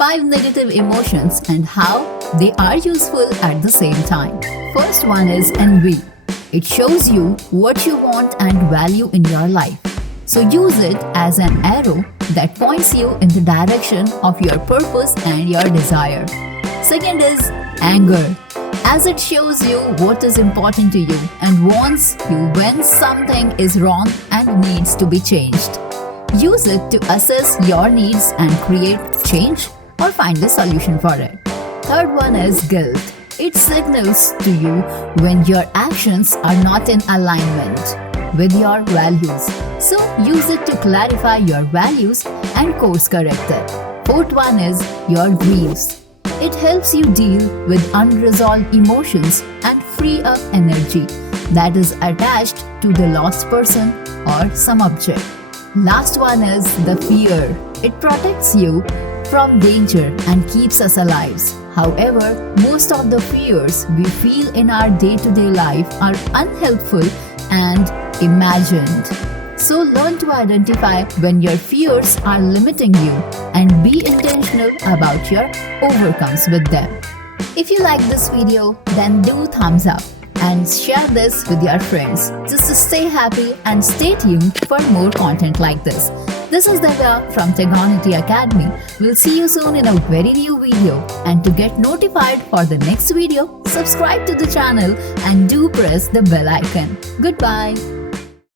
5 negative emotions and how they are useful at the same time. First one is envy. It shows you what you want and value in your life. So use it as an arrow that points you in the direction of your purpose and your desire. Second is anger, as it shows you what is important to you and warns you when something is wrong and needs to be changed. Use it to assess your needs and create change or find a solution for it. Third one is guilt. It signals to you when your actions are not in alignment with your values. So use it to clarify your values and course correct it. Fourth one is your griefs. It helps you deal with unresolved emotions and free up energy that is attached to the lost person or some object. Last one is the fear. It protects you from danger and keeps us alive. However, most of the fears we feel in our day-to-day life are unhelpful and imagined. So learn to identify when your fears are limiting you and be intentional about your overcomes with them. If you like this video, then do thumbs up and share this with your friends just to stay happy and stay tuned for more content like this. This is Divya from Tegonity Academy. We'll see you soon in a very new video, and to get notified for the next video, subscribe to the channel and do press the bell icon. Goodbye.